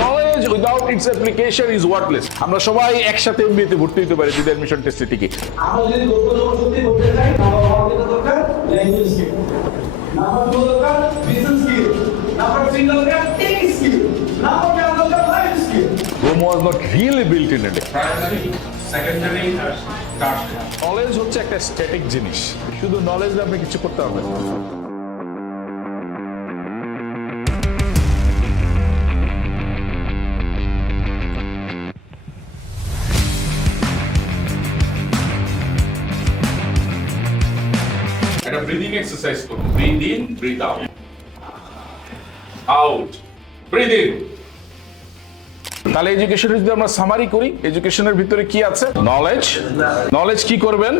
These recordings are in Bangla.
Knowledge without it's application is worthless. আমরা সবাই একসাথে এমবিএতে ভর্তি হতে পারি যদি অ্যাডমিশন টেস্টে টিকি। আমরা যদি গল্প সত্যি করতে চাই, নাম্বার 1 যেটা দরকার ল্যাঙ্গুয়েজ স্কিল, নাম্বার 2 দরকার বিজনেস স্কিল, নাম্বার 3 দরকার টেক স্কিল, নাম্বার 4 দরকার life skill. Rome was not really built in a day. Primary, secondary, tertiary. Knowledge হচ্ছে একটা স্ট্যাটিক জিনিস, শুধু নলেজ দিয়ে আপনি কিছু করতে পারবেন না। একটা ব্রিদিং এক্সারসাইজ করুন। Breathe in, breathe out. Out, breathe in. তাহলে এডুকেশনের যদি আমরা সামারি করি, এডুকেশনের ভিতরে কি আছে? নলেজ। নলেজ কি করবেন?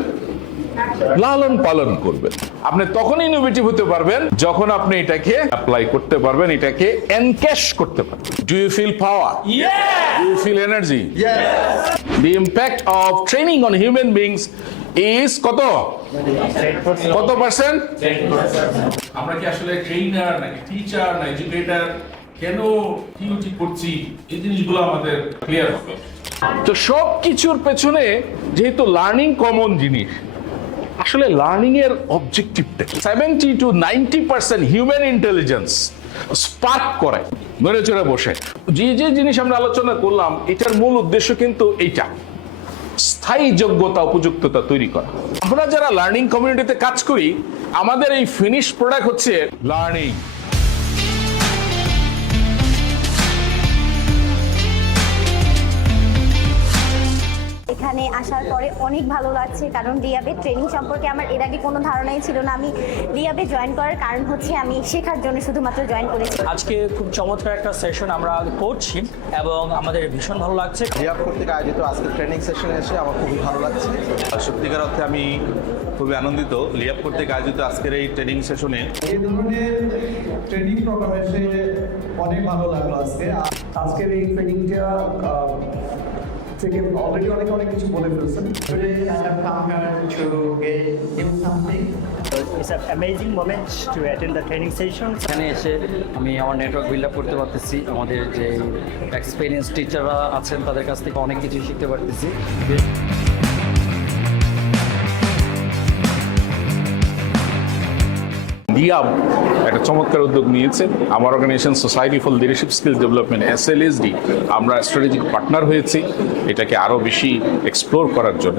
লালন পালন করবেন। আপনি তখন ইনোভেটিভ হতে পারবেন যখন আপনি এটাকে অ্যাপ্লাই করতে পারবেন, এটাকে এনক্যাশ করতে পারবেন। Do you feel power? Do you feel energy? The impact of training on human beings is কত পার্সেন্ট? আমরা কি আসলে ট্রেনার নাকি টিচার না এডুকেটর, কেন টিউটি করছি, এই জিনিসগুলো আমাদের ক্লিয়ার হবে। তো সব কিছুর পেছনে যেহেতু লার্নিং কমন জিনিস, আসলে লার্নিং এর অবজেক্টিভটা 70 to 90% হিউম্যান ইন্টেলিজেন্স স্পার্ক করে নড়ে চড়ে বসে। যে যে জিনিস আমরা আলোচনা করলাম, এটার মূল উদ্দেশ্য কিন্তু এইটা, স্থায়ী যোগ্যতা উপযুক্ততা তৈরি করা। আমরা যারা লার্নিং কমিউনিটিতে কাজ করি, আমাদের এই ফিনিশ প্রোডাক্ট হচ্ছে লার্নিং। এখানে আসার পরে অনেক ভালো লাগছে, কারণ রিয়াবের ট্রেনিং সম্পর্কে আমার এর আগে কোনো ধারণাই ছিল না। আমি রিয়াবে জয়েন করার কারণ হচ্ছে আমি শেখার জন্য শুধুমাত্র জয়েন করেছি। আজকে খুব চমৎকার একটা সেশন আমরা করছি এবং আমাদের ভীষণ ভালো লাগছে। রিয়াব কর্তৃক আয়োজিত আজকে ট্রেনিং সেশনে এসে আমার খুবই ভালো লাগছে। সত্যিকার অর্থে আমি খুবই আনন্দিত লিয়াব কর্তৃক আয়োজিত আজকের এই ট্রেনিং সেশনে। এই ধরনের ট্রেনিং প্রোগ্রামে এসে অনেক ভালো লাগলো আজকে। আজকের এই ট্রেনিংটা থেকে অলরেডি অনেক কিছু বলে ফেলছেন। Today I have come here to gain something. It's an amazing moment to attend the training session. এখানে এসে আমি আমার নেটওয়ার্ক বিল্ড আপ করতে পারতেছি, আমাদের যে এক্সপিরিয়েন্স টিচাররা আছেন তাদের কাছ থেকে অনেক কিছু শিখতে পারতেছি। রিয়াব একটা চমৎকার উদ্যোগ নিয়েছে। আমার organisation society for leadership skill development SLSD, আমরা স্ট্র্যাটেজিক পার্টনার হয়েছি এটাকে আরো বেশি এক্সপ্লোর করার জন্য।